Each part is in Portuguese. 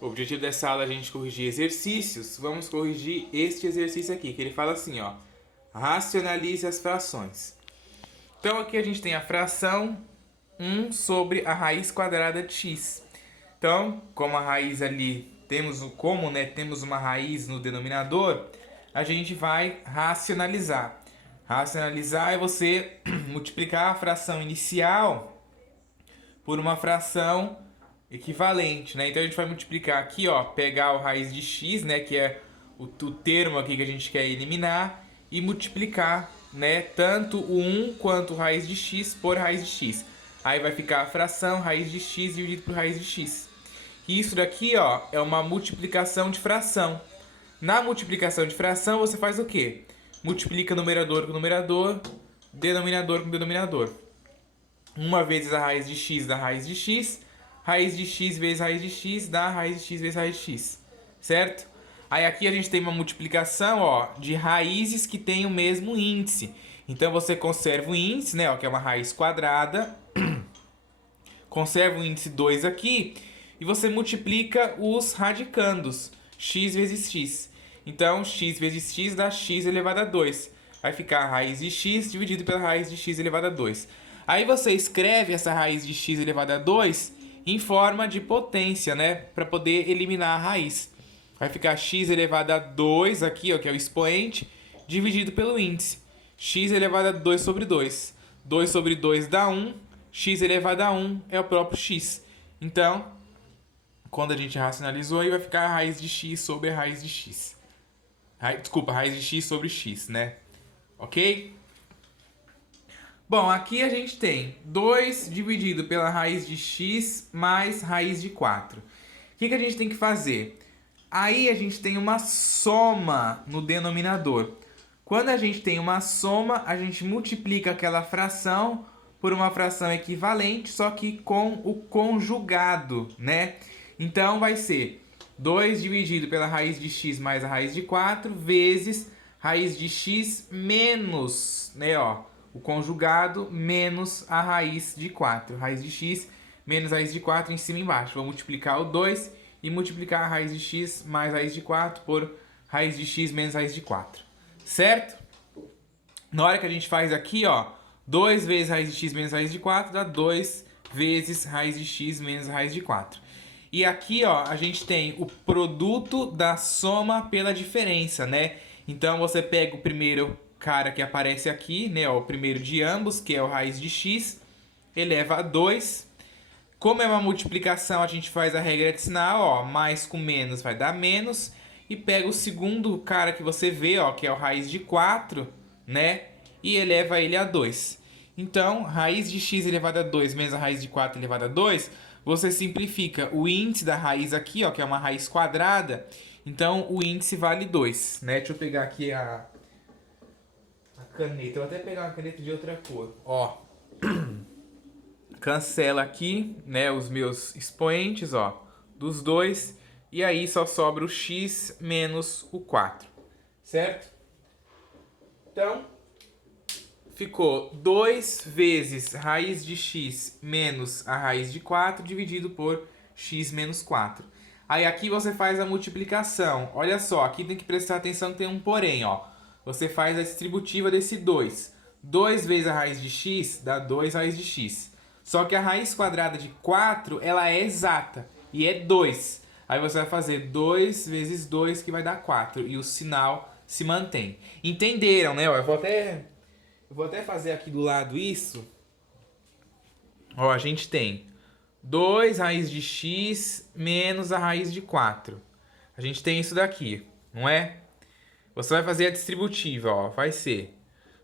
O objetivo dessa aula é a gente corrigir exercícios. Vamos corrigir este exercício aqui, que ele fala assim, ó. Racionalize as frações. Então aqui a gente tem a fração 1 sobre a raiz quadrada de x. Então, como a raiz ali, temos uma raiz no denominador, a gente vai racionalizar. Racionalizar é você multiplicar a fração inicial por uma fração equivalente, né? Então a gente vai multiplicar aqui, ó, pegar o raiz de x, né, que é o termo aqui que a gente quer eliminar, e multiplicar, né, tanto o 1 quanto raiz de x por raiz de x. Aí vai ficar a fração raiz de x dividido por raiz de x. E isso daqui, ó, é uma multiplicação de fração. Na multiplicação de fração, você faz o quê? Multiplica numerador com numerador, denominador com denominador. Uma vezes a raiz de x dá raiz de x vezes raiz de x dá raiz de x vezes raiz de x, certo? Aí aqui a gente tem uma multiplicação, ó, de raízes que têm o mesmo índice. Então você conserva o índice, né, ó, que é uma raiz quadrada, conserva o índice 2 aqui e você multiplica os radicandos, x vezes x. Então, x vezes x dá x elevado a 2. Vai ficar a raiz de x dividido pela raiz de x elevado a 2. Aí você escreve essa raiz de x elevado a 2 em forma de potência, né? Para poder eliminar a raiz. Vai ficar x elevado a 2 aqui, ó, que é o expoente, dividido pelo índice. X elevado a 2 sobre 2. 2 sobre 2 dá 1. X elevado a 1 é o próprio x. Então, quando a gente racionalizou, aí vai ficar a raiz de x sobre a raiz de x. Desculpa, raiz de x sobre x, né? Ok? Bom, aqui a gente tem 2 dividido pela raiz de x mais raiz de 4. O que a gente tem que fazer? Aí a gente tem uma soma no denominador. Quando a gente tem uma soma, a gente multiplica aquela fração por uma fração equivalente, só que com o conjugado, né? Então vai ser 2 dividido pela raiz de x mais a raiz de 4 vezes raiz de x menos, né, ó, o conjugado menos a raiz de 4. Raiz de x menos a raiz de 4 em cima e embaixo. Vou multiplicar o 2 e multiplicar a raiz de x mais a raiz de 4 por raiz de x menos a raiz de 4. Certo? Na hora que a gente faz aqui, ó, 2 vezes raiz de x menos raiz de 4 dá 2 vezes raiz de x menos raiz de 4. E aqui, ó, a gente tem o produto da soma pela diferença, né? Então você pega o primeiro cara que aparece aqui, né, ó, o primeiro de ambos, que é o raiz de x, eleva a 2. Como é uma multiplicação, a gente faz a regra de sinal, ó, mais com menos vai dar menos, e pega o segundo cara que você vê, ó, que é o raiz de 4, né, e eleva ele a 2. Então, raiz de x elevado a 2 menos a raiz de 4 elevado a 2, você simplifica o índice da raiz aqui, ó, que é uma raiz quadrada, então o índice vale 2, né? Deixa eu pegar aqui a caneta, eu vou até pegar uma caneta de outra cor, ó. Cancela aqui, né, os meus expoentes, ó, dos dois, e aí só sobra o x menos o 4, certo? Então, ficou 2 vezes raiz de x menos a raiz de 4 dividido por x menos 4. Aí aqui você faz a multiplicação. Olha só, aqui tem que prestar atenção que tem um porém, ó. Você faz a distributiva desse 2. 2 vezes a raiz de x dá 2 raiz de x. Só que a raiz quadrada de 4, ela é exata e é 2. Aí você vai fazer 2 vezes 2 que vai dar 4 e o sinal se mantém. Entenderam, né? Eu vou até fazer aqui do lado isso. Ó, a gente tem 2 raiz de x menos a raiz de 4. A gente tem isso daqui, não é? Você vai fazer a distributiva, ó. Vai ser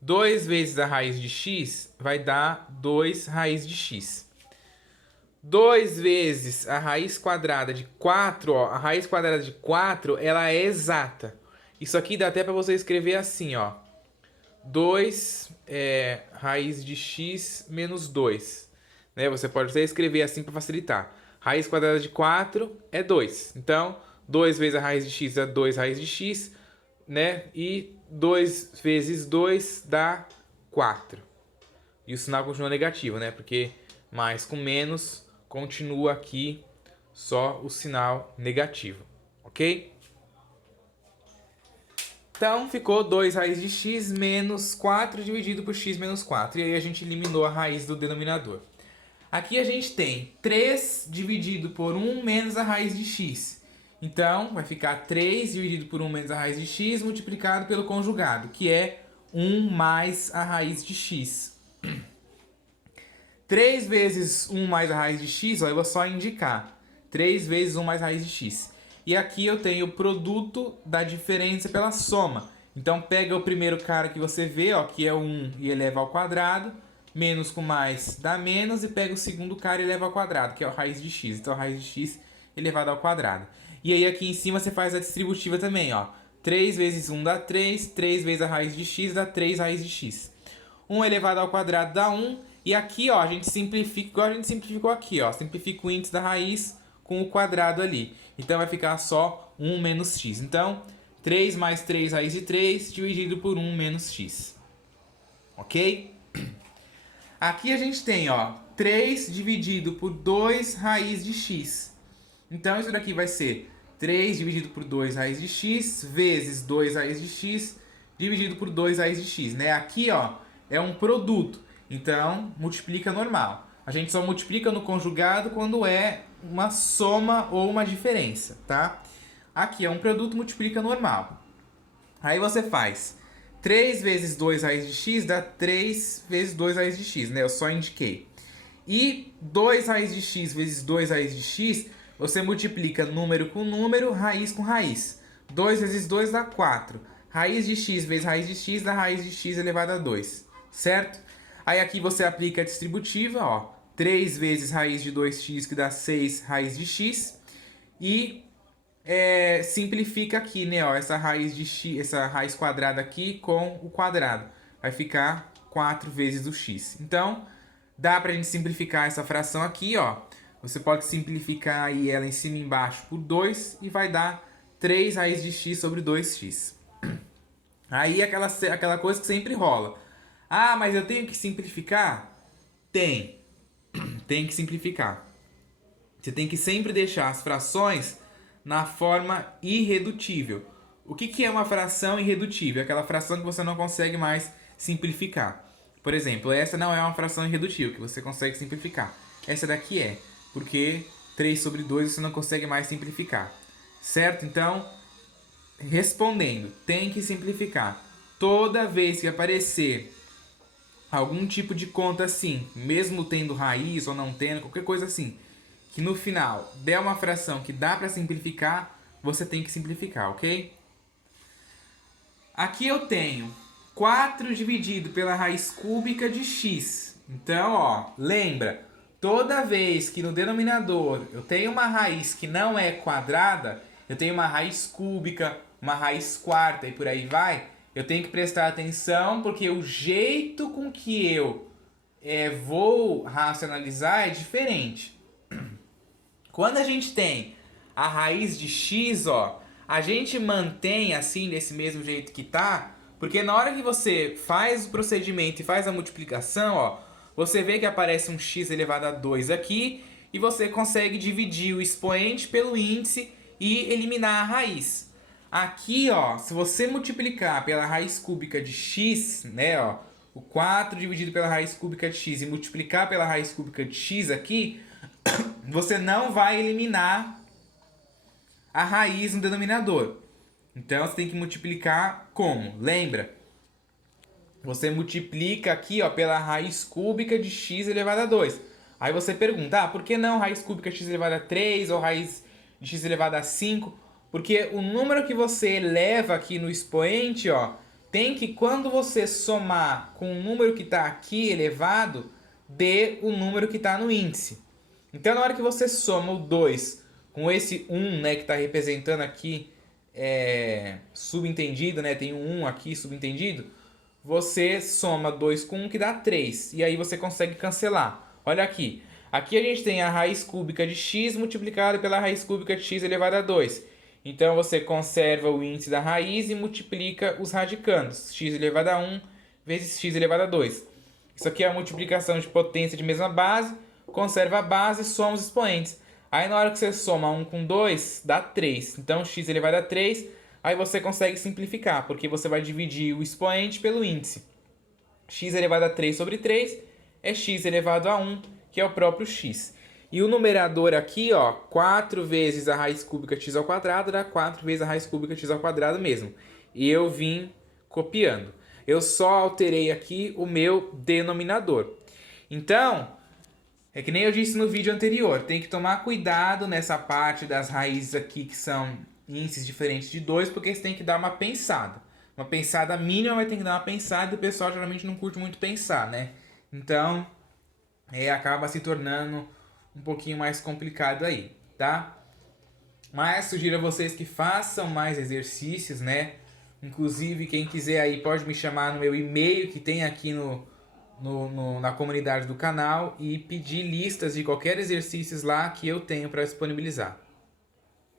2 vezes a raiz de x vai dar 2 raiz de x. 2 vezes a raiz quadrada de 4, ó. A raiz quadrada de 4, ela é exata. Isso aqui dá até para você escrever assim, ó. 2 raiz de x menos 2. Né? Você pode até escrever assim para facilitar. Raiz quadrada de 4 é 2. Então, 2 vezes a raiz de x é 2 raiz de x, né? E 2 vezes 2 dá 4. E o sinal continua negativo, né? Porque mais com menos continua aqui só o sinal negativo, ok? Então, ficou 2 raiz de x menos 4 dividido por x menos 4. E aí a gente eliminou a raiz do denominador. Aqui a gente tem 3 dividido por 1 menos a raiz de x. Então, vai ficar 3 dividido por 1 menos a raiz de x multiplicado pelo conjugado, que é 1 mais a raiz de x. 3 vezes 1 mais a raiz de x, ó, eu vou só indicar. 3 vezes 1 mais a raiz de x. E aqui eu tenho o produto da diferença pela soma. Então, pega o primeiro cara que você vê, ó, que é 1 e eleva ao quadrado. Menos com mais dá menos. E pega o segundo cara e eleva ao quadrado, que é a raiz de x. Então, a raiz de x elevado ao quadrado. E aí, aqui em cima, você faz a distributiva também, ó. 3 vezes 1 dá 3. 3 vezes a raiz de x dá 3 raiz de x. 1 elevado ao quadrado dá 1. E aqui, ó, a gente simplifica igual a gente simplificou aqui, ó. Simplifica o índice da raiz com o quadrado ali. Então, vai ficar só 1 menos x. Então, 3 mais 3 raiz de 3 dividido por 1 menos x. Ok? Aqui a gente tem, ó, 3 dividido por 2 raiz de x. Então, isso daqui vai ser 3 dividido por 2 raiz de x vezes 2 raiz de x dividido por 2 raiz de x, né? Aqui, ó, é um produto. Então, multiplica normal. A gente só multiplica no conjugado quando é uma soma ou uma diferença, tá? Aqui é um produto, multiplica normal. Aí você faz 3 vezes 2 raiz de x dá 3 vezes 2 raiz de x, né? Eu só indiquei. E 2 raiz de x vezes 2 raiz de x, você multiplica número com número, raiz com raiz. 2 vezes 2 dá 4. Raiz de x vezes raiz de x dá raiz de x elevado a 2, certo? Aí aqui você aplica a distributiva, ó. 3 vezes raiz de 2x, que dá 6 raiz de x. E simplifica aqui, né, ó, essa raiz de x, essa raiz quadrada aqui com o quadrado. Vai ficar 4 vezes o x. Então, dá pra gente simplificar essa fração aqui, ó. Você pode simplificar aí ela em cima e embaixo por 2 e vai dar 3 raiz de x sobre 2x. Aí aquela coisa que sempre rola. Ah, mas eu tenho que simplificar? Tem que simplificar. Você tem que sempre deixar as frações na forma irredutível. O que é uma fração irredutível? Aquela fração que você não consegue mais simplificar. Por exemplo, essa não é uma fração irredutível, que você consegue simplificar. Essa daqui é, porque 3 sobre 2 você não consegue mais simplificar. Certo? Então, respondendo, tem que simplificar. Toda vez que aparecer algum tipo de conta assim, mesmo tendo raiz ou não tendo, qualquer coisa assim, que no final der uma fração que dá para simplificar, você tem que simplificar, ok? Aqui eu tenho 4 dividido pela raiz cúbica de x. Então, ó, lembra, toda vez que no denominador eu tenho uma raiz que não é quadrada, eu tenho uma raiz cúbica, uma raiz quarta e por aí vai, eu tenho que prestar atenção porque o jeito com que eu vou racionalizar é diferente. Quando a gente tem a raiz de x, ó, a gente mantém assim, desse mesmo jeito que tá, porque na hora que você faz o procedimento e faz a multiplicação, ó, você vê que aparece um x elevado a 2 aqui, e você consegue dividir o expoente pelo índice e eliminar a raiz. Aqui, ó, se você multiplicar pela raiz cúbica de x, né, ó, o 4 dividido pela raiz cúbica de x e multiplicar pela raiz cúbica de x aqui, você não vai eliminar a raiz no denominador. Então, você tem que multiplicar como? Lembra? Você multiplica aqui, ó, pela raiz cúbica de x elevado a 2. Aí você pergunta, por que não raiz cúbica de x elevado a 3 ou raiz de x elevado a 5? Porque o número que você eleva aqui no expoente, ó, tem que, quando você somar com o número que está aqui elevado, dê o número que está no índice. Então, na hora que você soma o 2 com esse 1, né, que está representando aqui, subentendido, né, tem um 1 aqui subentendido, você soma 2 com 1 que dá 3. E aí você consegue cancelar. Olha aqui. Aqui a gente tem a raiz cúbica de x multiplicada pela raiz cúbica de x elevado a 2. Então, você conserva o índice da raiz e multiplica os radicandos. X elevado a 1 vezes x elevado a 2. Isso aqui é a multiplicação de potência de mesma base. Conserva a base e soma os expoentes. Aí na hora que você soma 1 com 2, dá 3. Então x elevado a 3, aí você consegue simplificar, porque você vai dividir o expoente pelo índice. X elevado a 3 sobre 3 é x elevado a 1, que é o próprio x. E o numerador aqui, ó, 4 vezes a raiz cúbica x ao quadrado dá 4 vezes a raiz cúbica x ao quadrado mesmo. E eu vim copiando. Eu só alterei aqui o meu denominador. Então, é que nem eu disse no vídeo anterior, tem que tomar cuidado nessa parte das raízes aqui que são índices diferentes de 2, porque você tem que dar uma pensada. Uma pensada mínima, mas tem que dar uma pensada e o pessoal geralmente não curte muito pensar, né? Então, acaba se tornando um pouquinho mais complicado aí, tá? Mas sugiro a vocês que façam mais exercícios, né? Inclusive, quem quiser aí pode me chamar no meu e-mail que tem aqui na comunidade do canal e pedir listas de qualquer exercícios lá que eu tenho para disponibilizar.